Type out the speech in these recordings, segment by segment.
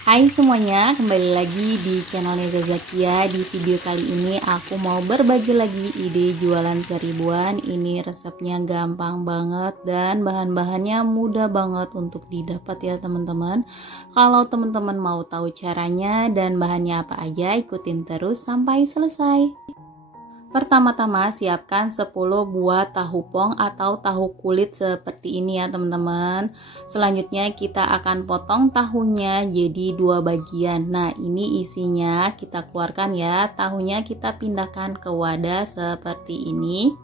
Hai semuanya, kembali lagi di channelnya Zazakia. Di video kali ini aku mau berbagi lagi ide jualan seribuan. Ini resepnya gampang banget dan bahan-bahannya mudah banget untuk didapat ya teman-teman. Kalau teman-teman mau tahu caranya dan bahannya apa aja, ikutin terus sampai selesai. Pertama-tama siapkan 10 buah tahu pong atau tahu kulit seperti ini ya teman-teman. Selanjutnya kita akan potong tahunya jadi 2 bagian. Nah ini isinya kita keluarkan ya. Tahunya kita pindahkan ke wadah seperti ini.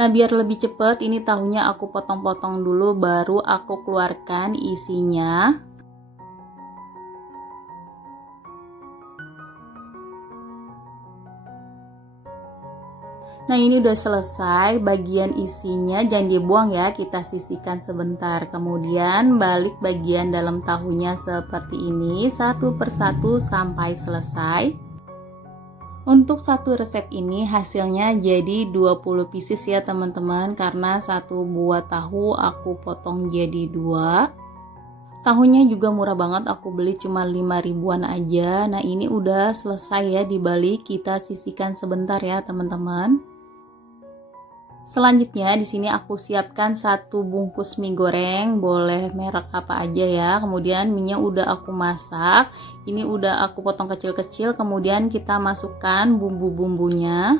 Nah biar lebih cepat ini tahunya aku potong-potong dulu baru aku keluarkan isinya. Nah ini udah selesai, bagian isinya jangan dibuang ya, kita sisihkan sebentar. Kemudian balik bagian dalam tahunya seperti ini, satu persatu sampai selesai. Untuk satu resep ini hasilnya jadi 20 pieces ya teman-teman, karena satu buah tahu aku potong jadi 2. Tahunya juga murah banget, aku beli cuma 5 ribuan aja. Nah ini udah selesai ya dibalik, kita sisihkan sebentar ya teman-teman. Selanjutnya di sini aku siapkan 1 bungkus mie goreng, boleh merek apa aja ya. Kemudian minyak udah aku masak, ini udah aku potong kecil-kecil. Kemudian kita masukkan bumbu-bumbunya.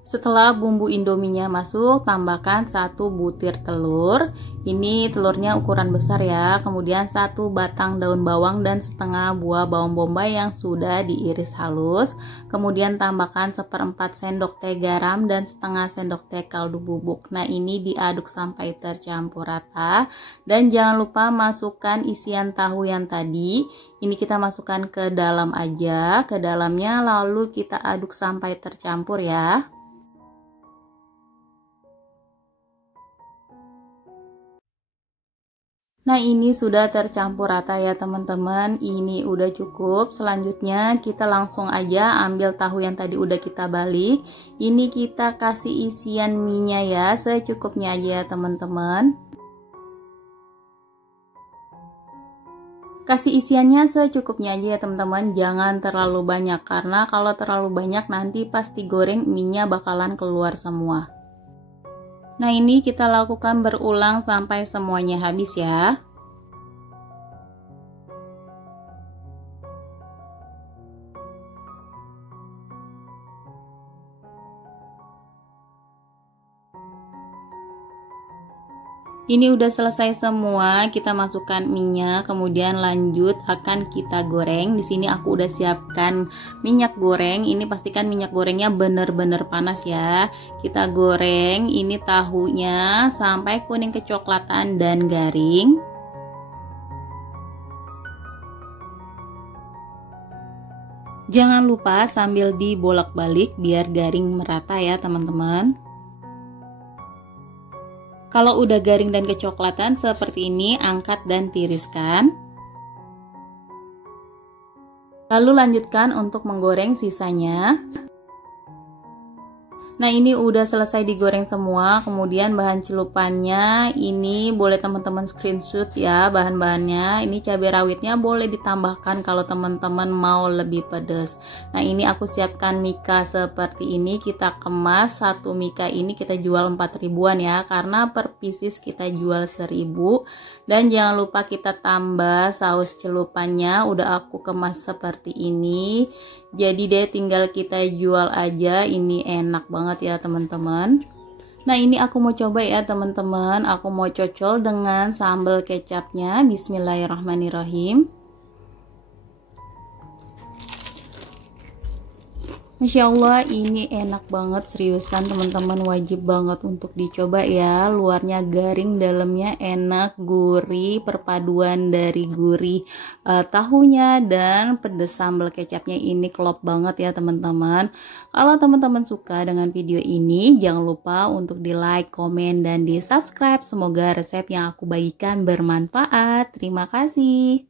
Setelah bumbu indominya masuk, tambahkan 1 butir telur. Ini telurnya ukuran besar ya. Kemudian 1 batang daun bawang dan setengah buah bawang bombay yang sudah diiris halus. Kemudian tambahkan 1/4 sendok teh garam dan setengah sendok teh kaldu bubuk. Nah ini diaduk sampai tercampur rata. Dan jangan lupa masukkan isian tahu yang tadi. Ini kita masukkan ke dalam aja, ke dalamnya, lalu kita aduk sampai tercampur ya. Nah ini sudah tercampur rata ya teman-teman, ini udah cukup. Selanjutnya kita langsung aja ambil tahu yang tadi udah kita balik. Ini kita kasih isian mie-nya ya, secukupnya aja ya teman-teman. Kasih isiannya secukupnya aja ya teman-teman, jangan terlalu banyak. Karena kalau terlalu banyak nanti pas digoreng mie-nya bakalan keluar semua. Nah ini kita lakukan berulang sampai semuanya habis ya. Ini udah selesai semua, kita masukkan minyak, kemudian lanjut akan kita goreng. Di sini aku udah siapkan minyak goreng. Ini pastikan minyak gorengnya bener-bener panas ya. Kita goreng ini tahunya sampai kuning kecoklatan dan garing. Jangan lupa sambil dibolak-balik biar garing merata ya teman-teman. Kalau udah garing dan kecoklatan seperti ini, angkat dan tiriskan. Lalu lanjutkan untuk menggoreng sisanya. Nah ini udah selesai digoreng semua. Kemudian bahan celupannya ini boleh teman-teman screenshot ya bahan-bahannya. Ini cabai rawitnya boleh ditambahkan kalau teman-teman mau lebih pedas. Nah ini aku siapkan mika seperti ini. Kita kemas satu mika ini kita jual 4 ribuan ya, karena per pieces kita jual 1000. Dan jangan lupa kita tambah saus celupannya, udah aku kemas seperti ini. Jadi deh tinggal kita jual aja, ini enak banget ya teman-teman. Nah ini aku mau coba ya teman-teman, aku mau cocol dengan sambal kecapnya. Bismillahirrahmanirrahim. Masya Allah ini enak banget, seriusan teman-teman, wajib banget untuk dicoba ya. Luarnya garing, dalamnya enak, gurih, perpaduan dari gurih tahunya dan pedas sambal kecapnya ini klop banget ya teman-teman. Kalau teman-teman suka dengan video ini, jangan lupa untuk di like, komen, dan di subscribe. Semoga resep yang aku bagikan bermanfaat. Terima kasih.